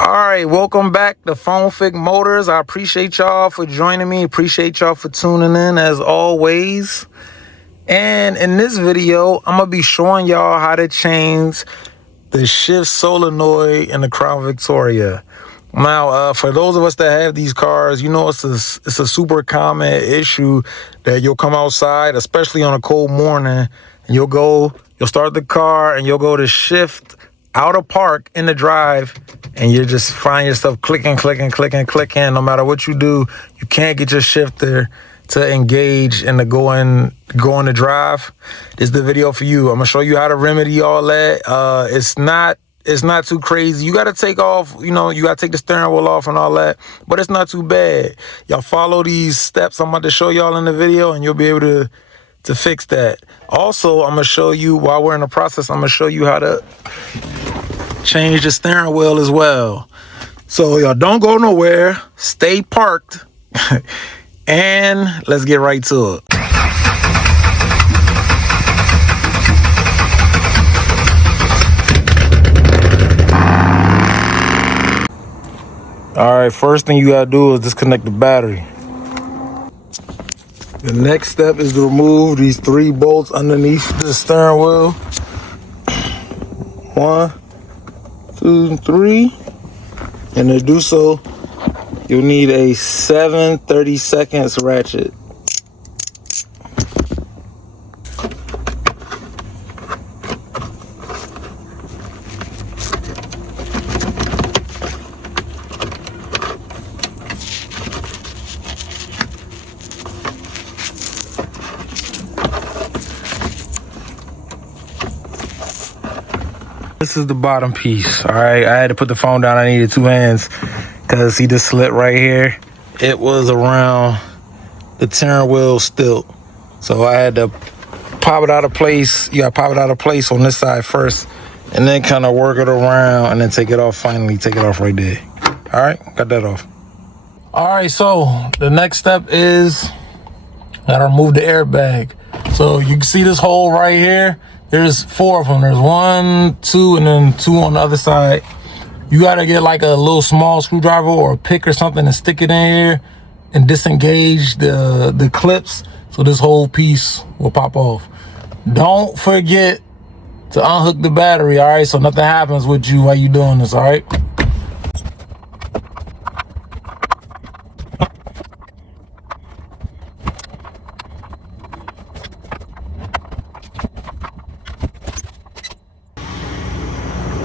All right, welcome back to Crown Vic Motors. I appreciate y'all for joining me. Appreciate y'all for tuning in as always. And in this video, I'm gonna be showing y'all how to change the shift solenoid in the Crown Victoria. Now, for those of us that have these cars, you know it's a super common issue that you'll come outside, especially on a cold morning, and you'll start the car and you'll go to shift out of park in the drive, and you just find yourself clicking. No matter what you do, you can't get your shifter to engage and to go in the drive. This is the video for you. I'm gonna show you how to remedy all that. It's not too crazy. You gotta take off, you gotta take the steering wheel off and all that, but it's not too bad. Y'all follow these steps I'm about to show y'all in the video, and you'll be able to fix that. Also, I'm gonna show you, while we're in the process, I'm gonna show you how to change the steering wheel as well. So y'all don't go nowhere, stay parked, and let's get right to it. All right, first thing you gotta do is disconnect the battery. The next step is to remove these 3 bolts underneath the steering wheel. 1, 2, 3. And to do so, you'll need a 7/32 ratchet. This is the bottom piece, all right? I had to put the phone down. I needed 2 hands because see this slit right here? It was around the steering wheel stilt. So I had to pop it out of place. You gotta pop it out of place on this side first, and then kind of work it around and then take it off finally. Take it off right there. All right, got that off. All right, so the next step is gotta remove the airbag. So you can see this hole right here. There's 4 of them. There's 1, 2, and then 2 on the other side. You gotta get like a little small screwdriver or a pick or something and stick it in here and disengage the clips so this whole piece will pop off. Don't forget to unhook the battery, all right? So nothing happens with you while you doing this, all right?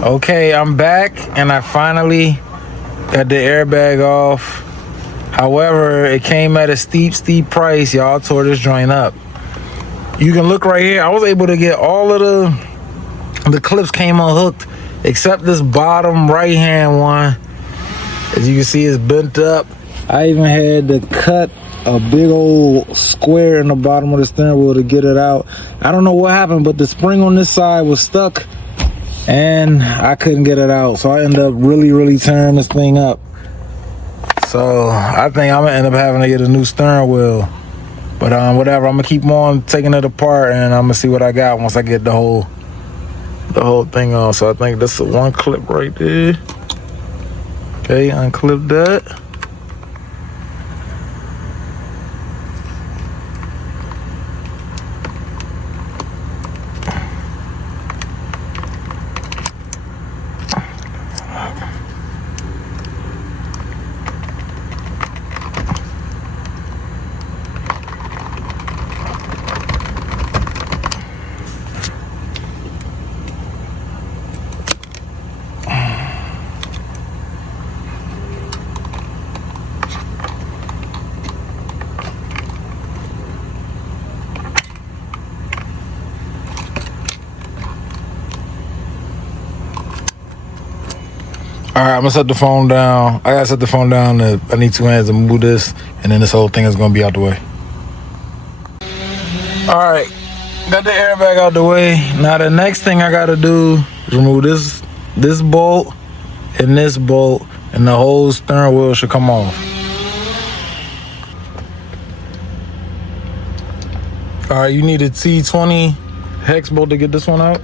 Okay, I'm back and I finally got the airbag off. However, it came at a steep price. Y'all tore this joint up. You can look right here. I was able to get all of the clips came unhooked except this bottom right hand one. As you can see, it's bent up. I even had to cut a big old square in the bottom of the steering wheel to get it out. I don't know what happened, but the spring on this side was stuck and I couldn't get it out. So I ended up really tearing this thing up. So I think I'm gonna end up having to get a new steering wheel. But whatever, I'm gonna keep on taking it apart and I'm gonna see what I got once I get the whole thing off. So I think this is 1 clip right there. Okay, unclip that. All right, I'm gonna set the phone down. I gotta set the phone down. I need 2 hands to move this, and then this whole thing is gonna be out the way. All right, got the airbag out the way. Now the next thing I gotta do is remove this bolt and this bolt, and the whole steering wheel should come off. All right, you need a T20 hex bolt to get this one out.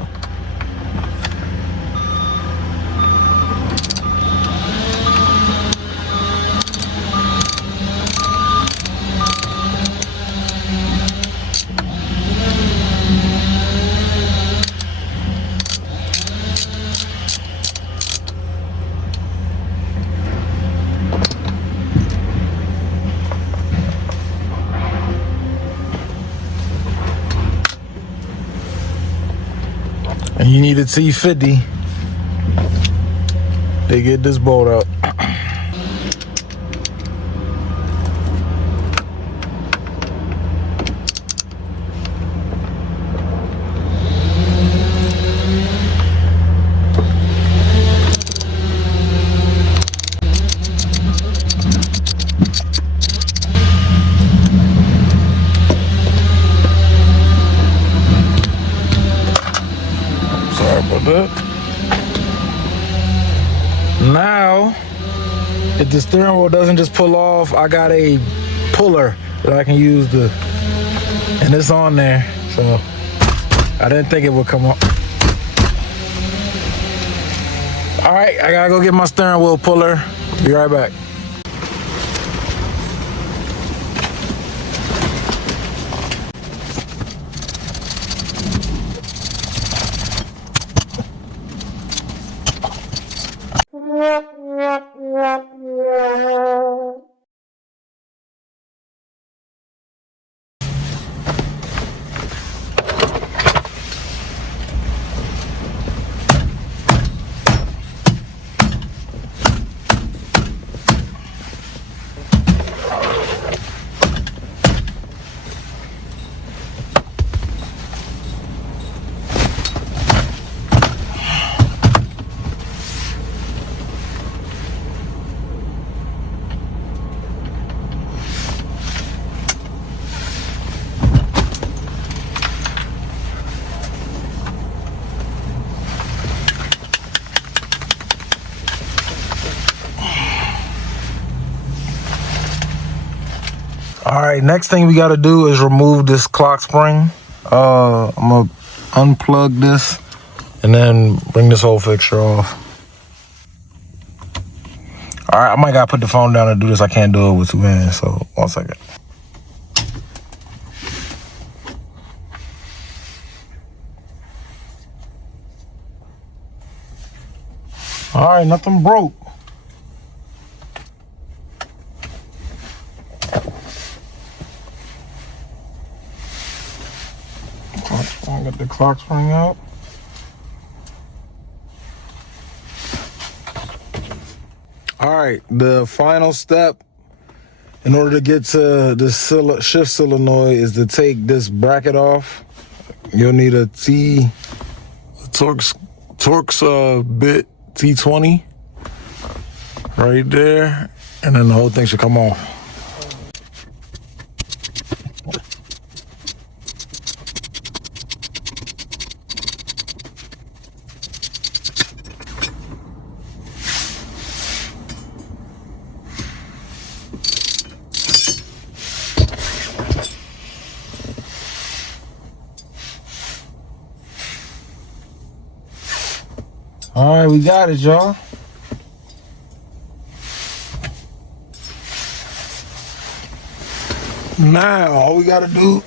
You need a T50. They get this bolt out. Sorry about that. Now, if the steering wheel doesn't just pull off, I got a puller that I can use to, and it's on there, so I didn't think it would come off. All right, I gotta go get my steering wheel puller. Be right back. All right, next thing we gotta do is remove this clock spring. I'm gonna unplug this and then bring this whole fixture off. All right, I might gotta put the phone down and do this. I can't do it with two hands, so 1 second. All right, nothing broke. I'll get the clock spring out. All right, the final step in order to get to the shift solenoid is to take this bracket off. You'll need a Torx bit T20 right there, and then the whole thing should come off. All right, we got it, y'all. Now, all we gotta do,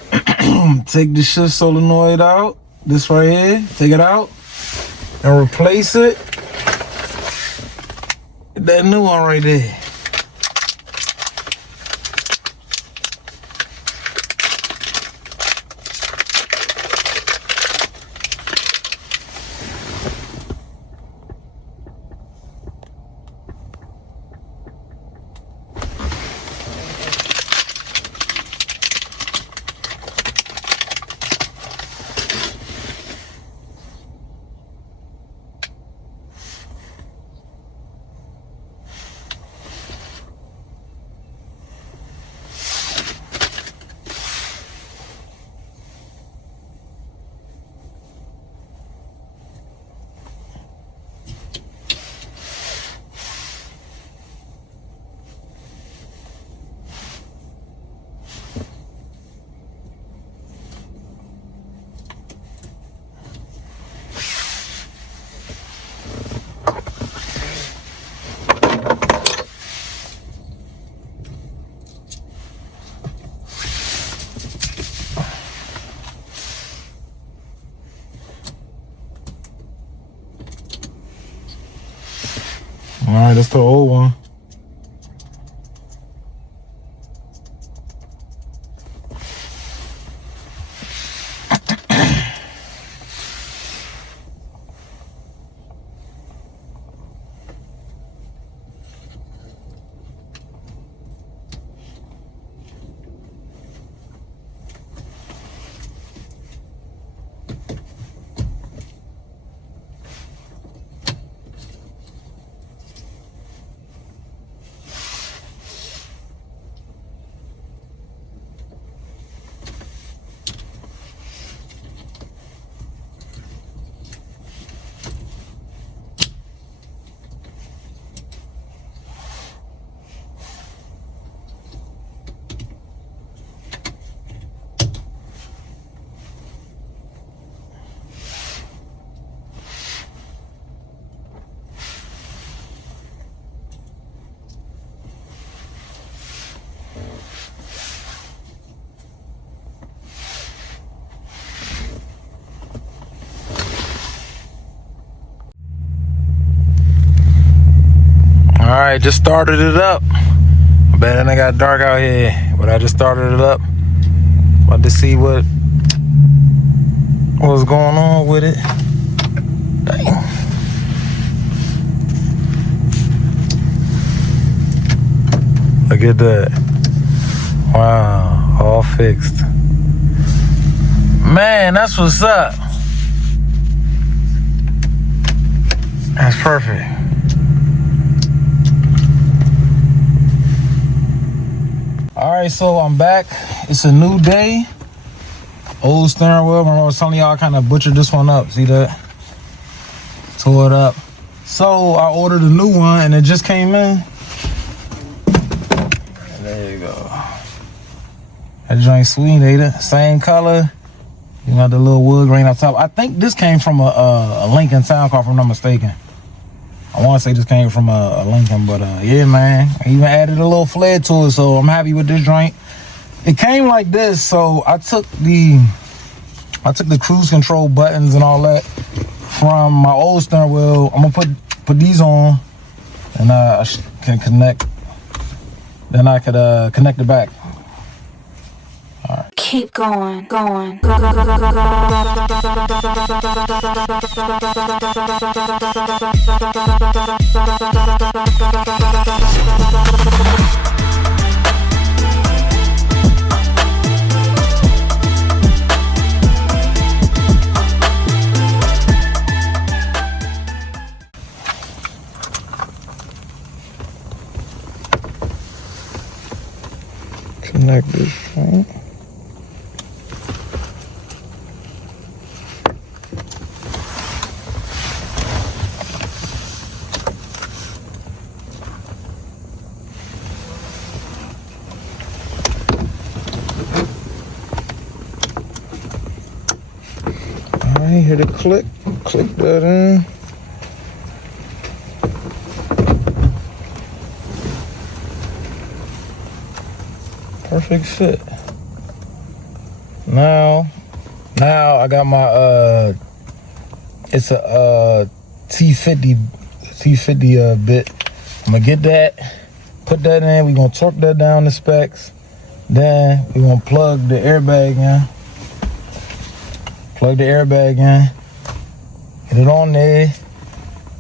take the shift solenoid out, this right here, take it out, and replace it with that new one right there. All right, that's the old one. right, just started it up. Bet it got dark out here, but I just started it up. About to see what's going on with it. Dang. Look at that. Wow, all fixed. Man, that's what's up. That's perfect. All right, so I'm back. It's a new day. Old steering wheel. Remember I was telling y'all I kind of butchered this one up. See that? Tore it up. So I ordered a new one and it just came in. And there you go. That joint sweet, ain't it? Same color. You got the little wood grain up top. I think this came from a Lincoln Town Car, if I'm not mistaken. I want to say this came from a Lincoln, but yeah, man. I even added a little flair to it, so I'm happy with this joint. It came like this, so I took the cruise control buttons and all that from my old steering wheel. I'm gonna put these on, and I can connect. Then I could connect it back. All right. Keep going. Connect this phone. Alright, hit a click that in. Perfect fit. Now I got my it's a T50 bit. I'm gonna get that, put that in. We're gonna torque that down to specs. Then we're gonna plug the airbag in. Plug the airbag in. Get it on there.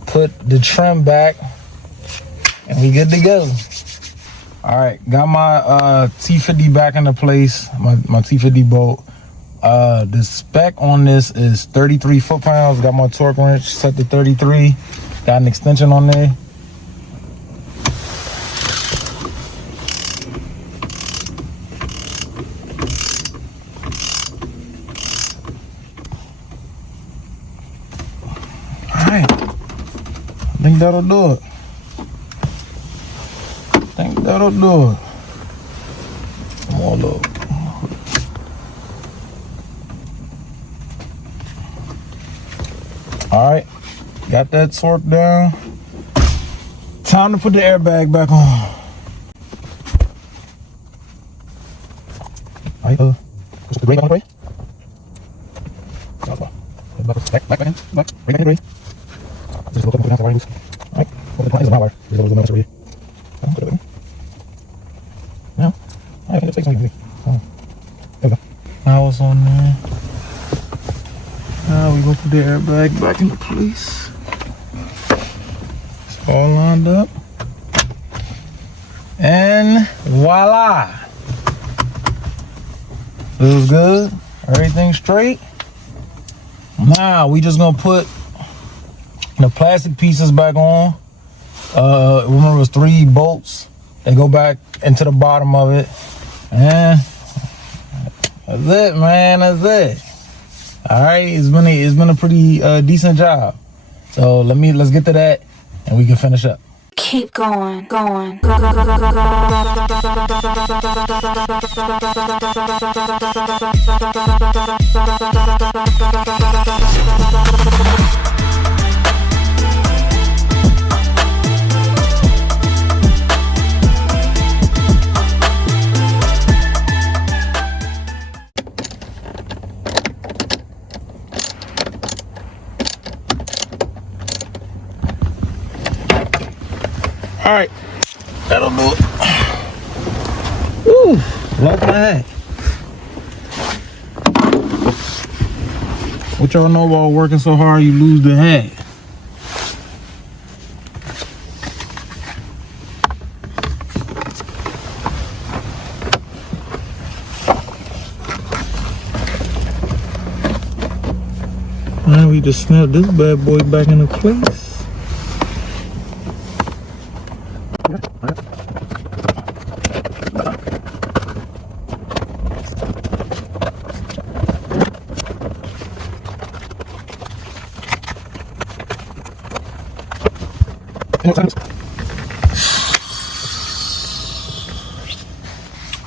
Put the trim back, and we good to go. All right, got my T50 back into place, my T50 bolt. The spec on this is 33 foot-pounds. Got my torque wrench set to 33. Got an extension on there. All right, I think that'll do it. That'll do it. More look. All right, got that torque down. Time to put the airbag back on. All right, push the brake on the way. Back in. Brake in. Just look up and down the wire loose. All right, open the is a wire. There's a little mouse over here. No, I think it's something. Oh, there we go. Now it's on there. Now we gonna put the airbag back into place. It's all lined up. And voila! Feels good. Everything straight. Now we just gonna put the plastic pieces back on. Remember it was 3 bolts. They go back into the bottom of it. And that's it, man. That's it. All right, it's been a pretty decent job. So let's get to that, and we can finish up. Keep going. All right, that'll do it. Woo, lost my hat. What y'all know about working so hard you lose the hat? Now we just snapped this bad boy back into place.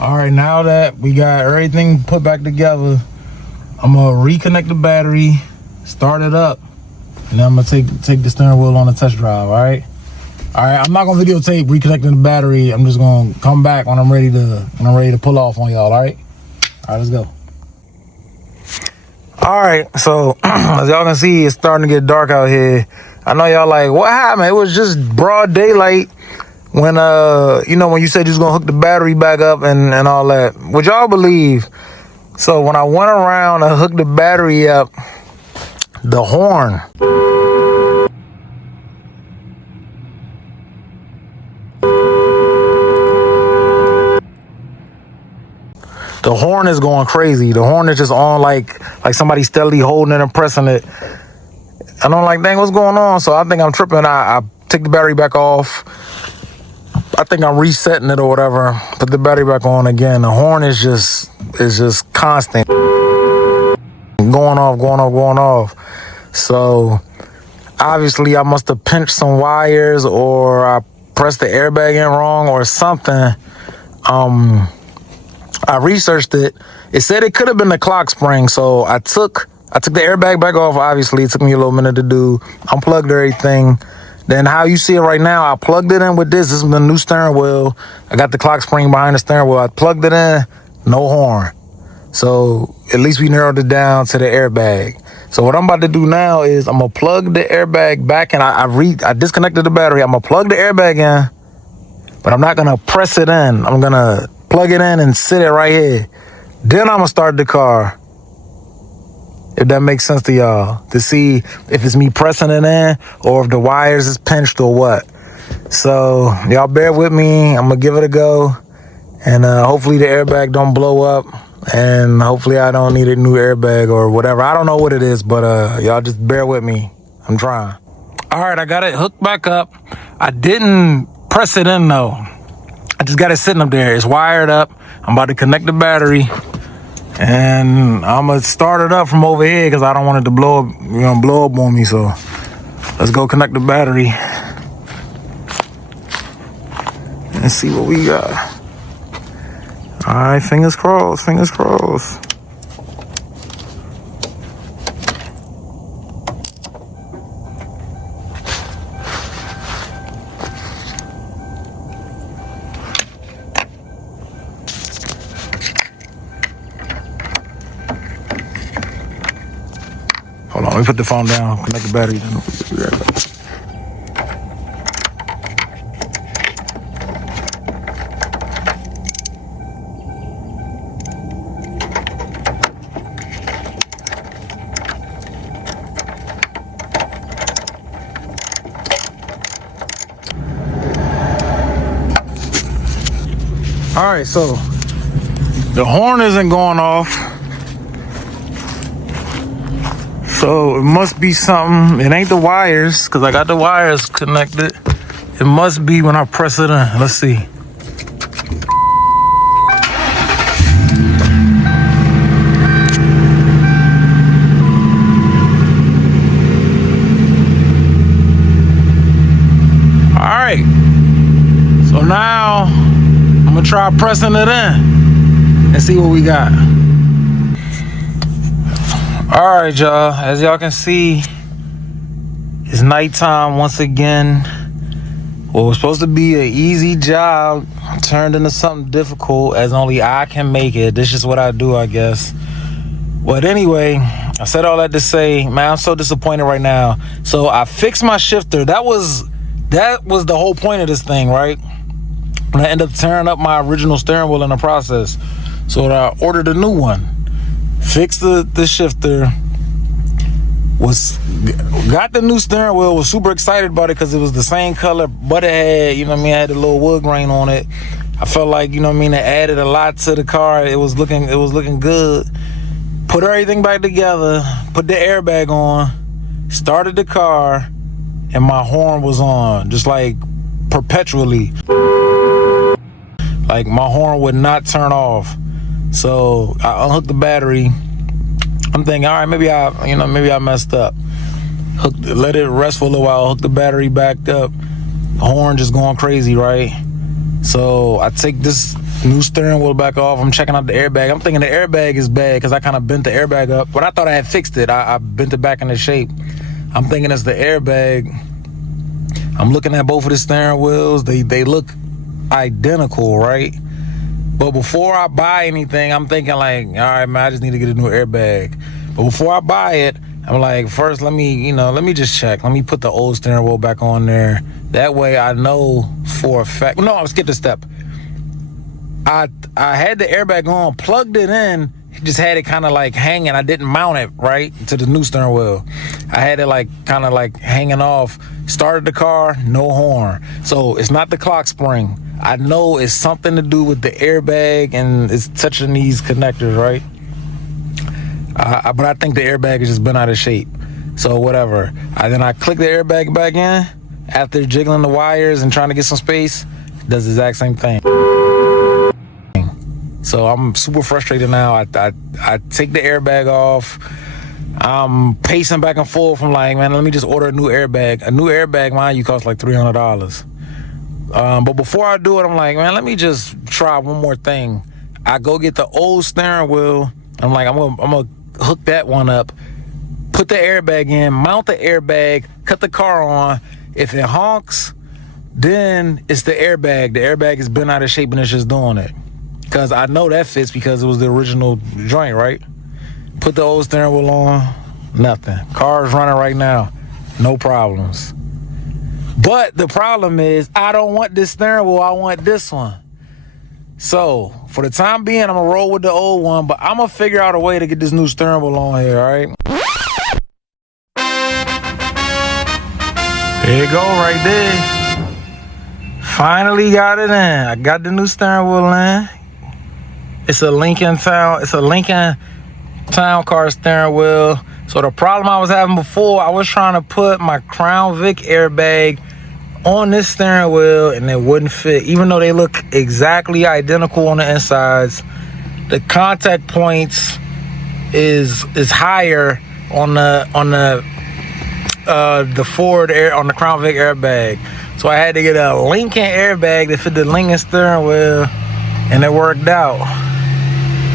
All right, now that we got everything put back together, I'm gonna reconnect the battery, start it up, and then I'm gonna take the steering wheel on a test drive. All right, I'm not gonna videotape reconnecting the battery. I'm just gonna come back when I'm ready to pull off on y'all. All right, let's go. All right, so as y'all can see, it's starting to get dark out here. I know y'all like, what happened? It was just broad daylight when when you said you was gonna hook the battery back up and all that. Would y'all believe? So when I went around and hooked the battery up, the horn is going crazy. The horn is just on like somebody steadily holding it and pressing it. And I'm like, dang, what's going on? So I think I'm tripping. I take the battery back off. I think I'm resetting it or whatever. Put the battery back on again. The horn is just constant. Going off. So obviously I must have pinched some wires or I pressed the airbag in wrong or something. I researched it. It said it could have been the clock spring. So I took the airbag back off. Obviously, it took me a little minute to do. Unplugged everything. Then how you see it right now, I plugged it in with this. This is the new steering wheel. I got the clock spring behind the steering wheel. I plugged it in, no horn. So at least we narrowed it down to the airbag. So what I'm about to do now is I'm gonna plug the airbag back in. I disconnected the battery. I'm gonna plug the airbag in, but I'm not gonna press it in. I'm gonna plug it in and sit it right here. Then I'm gonna start the car. If that makes sense to y'all, to see if it's me pressing it in or if the wires is pinched or what. So y'all bear with me. I'm gonna give it a go, and hopefully the airbag don't blow up, and hopefully I don't need a new airbag or whatever. I don't know what it is, but y'all just bear with me. I'm trying. All right, I got it hooked back up. I didn't press it in though. I just got it sitting up there. It's wired up. I'm about to connect the battery. And I'm gonna start it up from over here because I don't want it to blow up on me. So let's go connect the battery and see what we got. All right, fingers crossed. Hold on, let me put the phone down, connect the battery. All right, so the horn isn't going off. So it must be something. It ain't the wires, because I got the wires connected. It must be when I press it in. Let's see. All right. So now I'm going to try pressing it in and see what we got. All right, y'all, as y'all can see, it's nighttime once again. What was supposed to be an easy job turned into something difficult, as only I can make it. This is what I do, I guess. But anyway, I said all that to say, man, I'm so disappointed right now. So I fixed my shifter. That was That was the whole point of this thing, right? And I ended up tearing up my original steering wheel in the process. So I ordered a new one, fixed the shifter, got the new steering wheel, was super excited about it because it was the same color, but it had, you know what I mean, it had a little wood grain on it. I felt like, you know what I mean, it added a lot to the car. It was looking good. Put everything back together, put the airbag on, started the car, and my horn was on, just like perpetually. Like my horn would not turn off. So I unhooked the battery. I'm thinking, all right, maybe I messed up. Let it rest for a little while, hook the battery back up. Horn just going crazy, right? So I take this new steering wheel back off. I'm checking out the airbag. I'm thinking the airbag is bad because I kind of bent the airbag up. But I thought I had fixed it. I bent it back into shape. I'm thinking it's the airbag. I'm looking at both of the steering wheels. They look identical, right? But before I buy anything, I'm thinking like, all right, man, I just need to get a new airbag. But before I buy it, I'm like, first, let me just check. Let me put the old steering wheel back on there. That way I know for a fact. No, I skipped a step. I had the airbag on, plugged it in, just had it kind of like hanging. I didn't mount it right to the new steering wheel. I had it like kind of like hanging off. Started the car, no horn. So it's not the clock spring. I know it's something to do with the airbag and it's touching these connectors, right? But I think the airbag has just been out of shape. So whatever. Then I click the airbag back in after jiggling the wires and trying to get some space. It does the exact same thing. So I'm super frustrated now. I take the airbag off. I'm pacing back and forth. I'm like, man, let me just order a new airbag. A new airbag, mind you, costs like $300. But before I do it, I'm like, man, let me just try one more thing. I go get the old steering wheel. I'm like, I'm gonna hook that one up, put the airbag in, mount the airbag, cut the car on. If it honks, then it's the airbag. The airbag has been out of shape and it's just doing it. Because I know that fits because it was the original joint, right? Put the old steering wheel on, nothing. Car's running right now, no problems. But the problem is, I don't want this steering wheel, I want this one. So, for the time being, I'm gonna roll with the old one, but I'm gonna figure out a way to get this new steering wheel on here, all right? There you go, right there. Finally got it in. I got the new steering wheel in. It's a Lincoln Town Car steering wheel. So the problem I was having before, I was trying to put my Crown Vic airbag on this steering wheel and it wouldn't fit. Even though they look exactly identical on the insides, the contact points is higher on the Ford on the Crown Vic airbag. So I had to get a Lincoln airbag that fit the Lincoln steering wheel, and it worked out.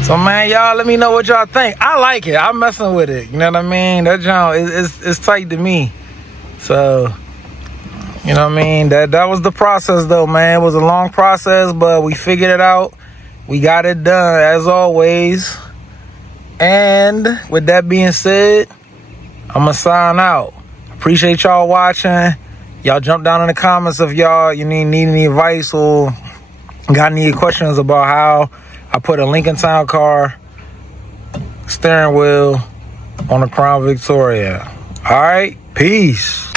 So man, y'all, let me know what y'all think. I like it. I'm messing with it. You know what I mean? That junk is tight to me. So, you know what I mean? That was the process though, man. It was a long process, but we figured it out. We got it done as always. And with that being said, I'm gonna sign out. Appreciate y'all watching. Y'all jump down in the comments if y'all need any advice or got any questions about how I put a Lincoln Town Car steering wheel on a Crown Victoria. All right, peace.